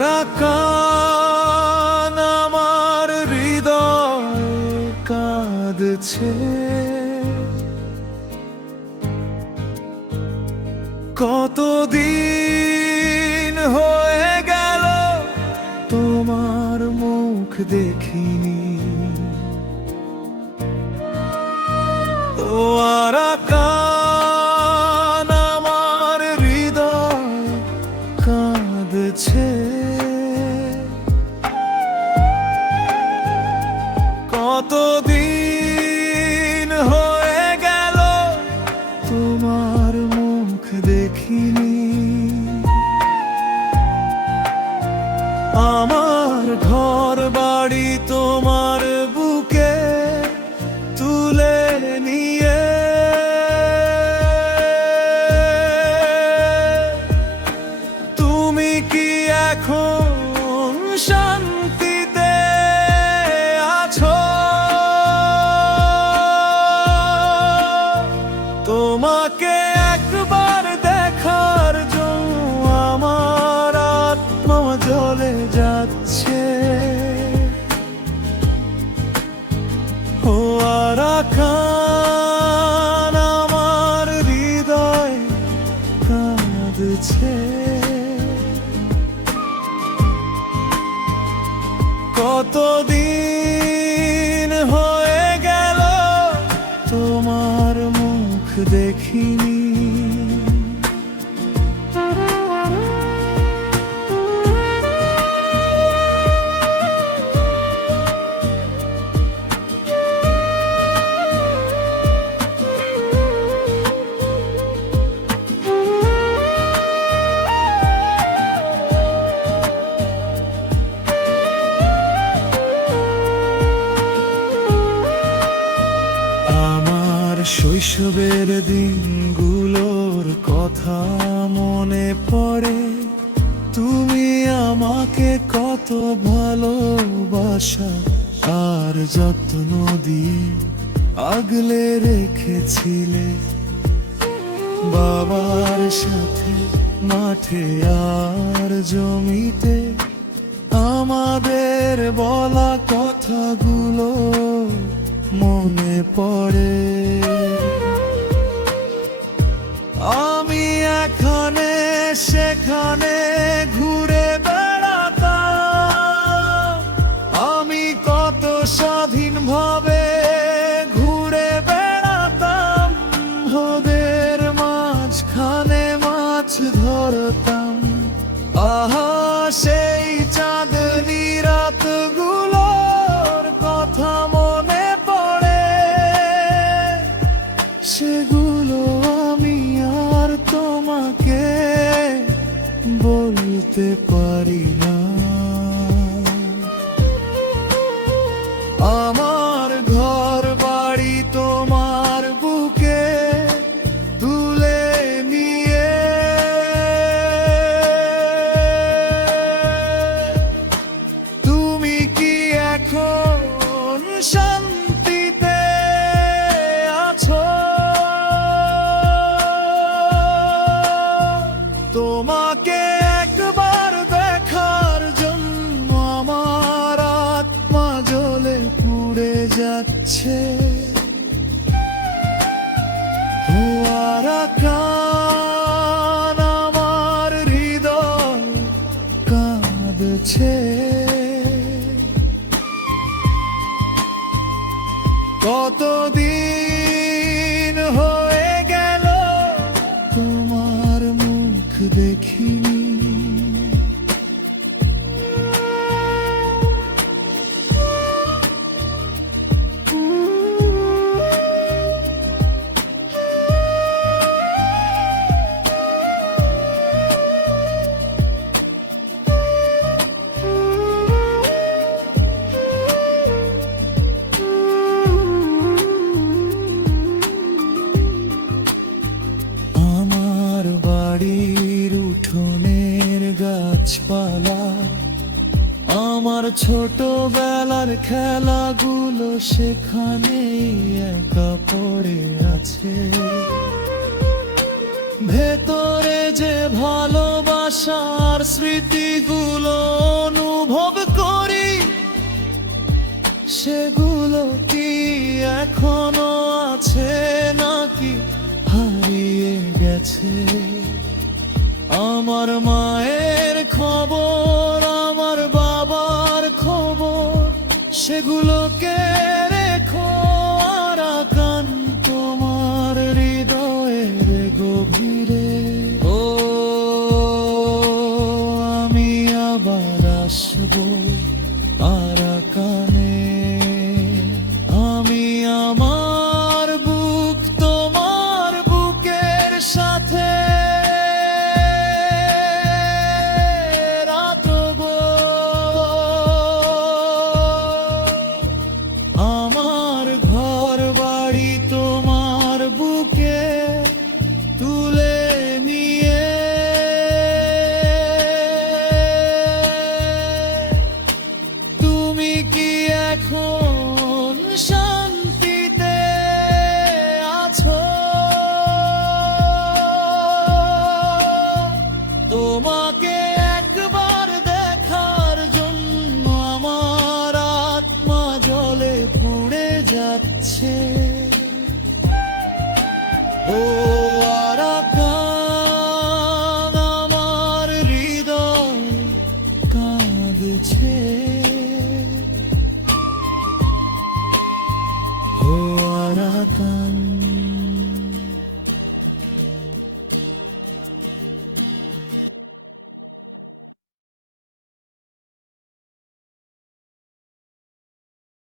Arakan আমার হৃদয় কাঁদছে, কতদিন হয়ে গেল তোমার মুখ দেখিনি। ও আরাকান আমার হৃদয় কাঁদছে, কতদিন হয়ে গেল তোমার মুখ দেখিনি। আমার ঘর বাড়ি তোমার বুকে তুলে নিয়ে তুমি কি এখন শান্তিতে আছো? তোমাকে একবার দেখার জন্য আমার আত্মা জ্বলে যাচ্ছে। ও আরাকান আমার হৃদয় কাঁদছে, কতদিন হয়ে গেল তোমার মুখ দেখিনি। শৈশবের দিনগুলোর কথা মনে পড়ে, তুমি আমাকে কত ভালোবাসা আর যত্ন দিয়ে আগলে রেখেছিলে। বাবার সাথে মাঠে আর জমিতে আমাদের বলা কথাগুলো মনে পড়ে। আমি এখানে সেখানে ঘুরে বেড়াতাম, আমি কত স্বাধীনভাবে ঘুরে বেড়াতাম। ওদের মাঝখানে মাছ ধরতাম, আহা সেই চাঁদনি রাতগুলোর কথা মনে পড়ে। সেগুলো আমি আর তোমাকে বলতে পারি না। আমার ঘর বাড়ি তোমার বুকে তুলে নিয়ে তুমি কি এখন শান্তিতে আছো? তোমাকে একবার দেখার জন্য আমার আত্মা জ্বলে পুড়ে যাচ্ছে। ও আরাকান আমার হৃদয় কাঁদছে, কতদিন হয়ে গেল তোমার মুখ দেখিনি। গাছপালা আমার ছোটবেলার খেলাগুলো সেখানেই একা পড়ে আছে। ভেতরে যে ভালোবাসা ভালোবাসার স্মৃতিগুলো অনুভব করি, সেগুলো কি এখনো আছে নাকি হারিয়ে গেছে? আমার মায়ের খবর, আমার বাবার খবর, সেগুলোকে রেখো আরাকান তোমার হৃদয়ের গভীরে। ও আমি আবার আসবো আরাকানে, আমি আমার বুক তোমার বুকের সাথে রাখবো। আমার ঘর বাড়ি তোমার বুকে তুলে নিয়ে তুমি কি এখন শান্তিতে আছো? তোমাকে একবার দেখার জন্য আমার আত্মা জলে পুড়ে যাচ্ছে। ও